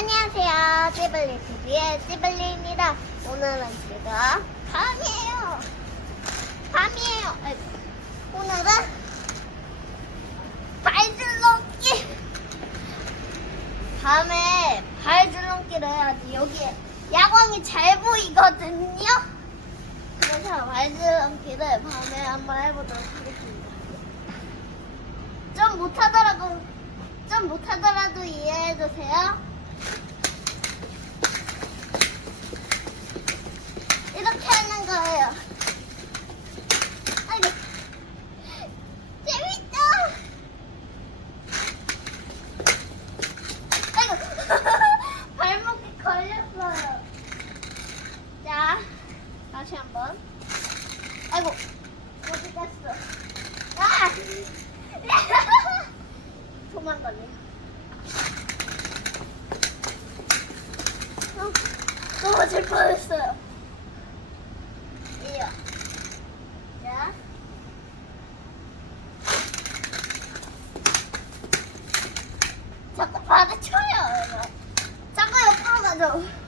안녕하세요. 찌블리 TV의 찌블리입니다. 오늘은 지금 밤이에요. 밤이에요. 오늘은 발줄넘기. 밤에 발줄넘기를 해야지 여기에 야광이 잘 보이거든요. 그래서 발줄넘기를 밤에 한번 해보도록 하겠습니다. 좀 못하더라도 좀 못하더라도 이해해 주세요. 이렇게 하는 거예요. 아이고 재밌다. 아이고 발목이 걸렸어요. 자 다시 한번. 아이고 어디 갔어? 아! 도망갔네. 어, 넘어질 뻔했어요. 이요. 자. 자꾸 받아쳐요. 자꾸 옆으로.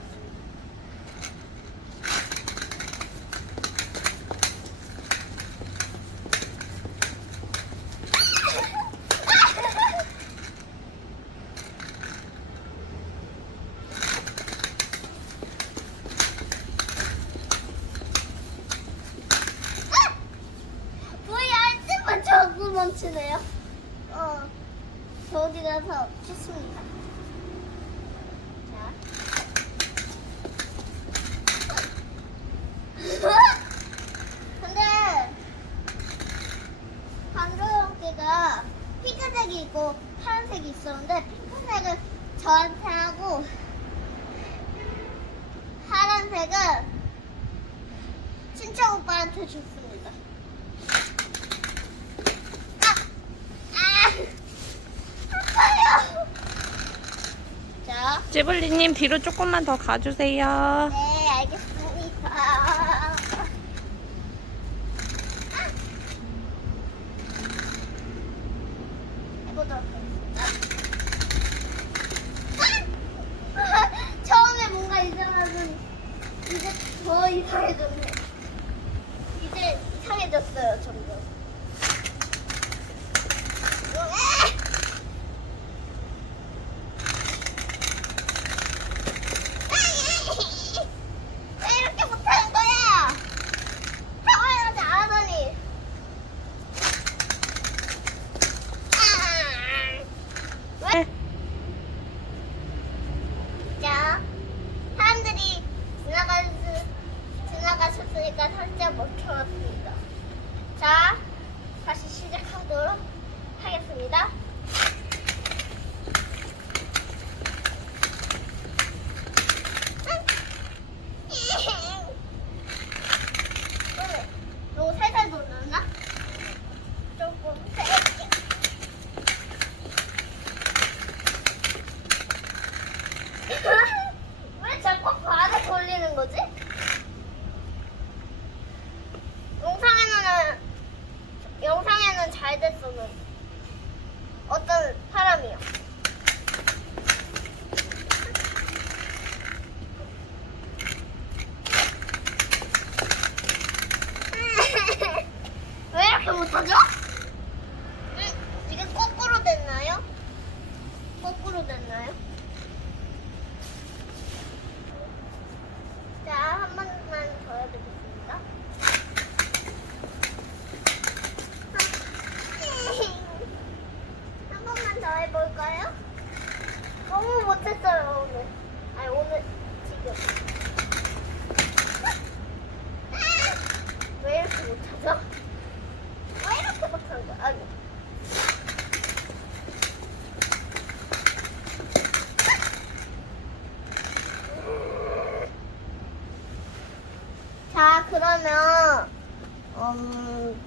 자꾸 멈추네요. 어, 저 어디 가서 씻습니다. 자. 근데 반조연기가 핑크색이 있고 파란색이 있었는데 핑크색을 저한테 하고 파란색은 친척 오빠한테 줬습니다. 아! 아! 아파요! 자, 찌블리님 뒤로 조금만 더 가주세요. 네, 알겠습니다. 이제 더 이상해졌네. 이제 이상해졌어요, 점점. 으아! 왜 이렇게 못하는 거야? 평화하지 않으더니. 아. 네. 자, 사람들이 지나가 지나가셨으니까 살짝 멈춰왔습니다. 자, 다시 시작하도록 하겠습니다. 너무 살살 돌렸나? 조금 세게. 왜 자꾸 발을 돌리는 거지? 영상에는 영상에는 잘 됐어는 어떤 사람이요? 왜 이렇게 못하죠? 음, 이게 거꾸로 됐나요? 거꾸로 됐나요? 자, 한 번만 더 해보겠습니다. 한 번만 더 해볼까요? 너무 못했어요, 오늘. 아니, 오늘, 지금. 왜 이렇게 못하죠? 왜 이렇게 못하는 거야? 아니. 자, 그러면, 음,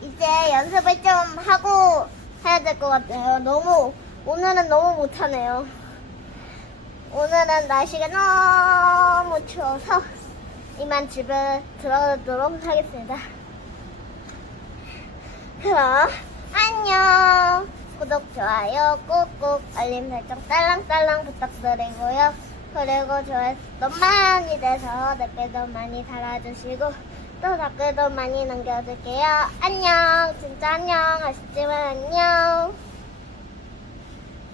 이제 연습을 좀 하고 해야 될 것 같아요. 너무, 오늘은 너무 못하네요. 오늘은 날씨가 너무 추워서 이만 집에 들어가도록 하겠습니다. 그럼, 안녕. 구독, 좋아요 꾹꾹 알림 설정 딸랑딸랑 부탁드리고요. 그리고 조회수 도 많이 돼서 댓글도 많이 달아주시고 또 댓글도 많이 남겨줄게요. 안녕. 진짜 안녕. 아쉽지만 안녕.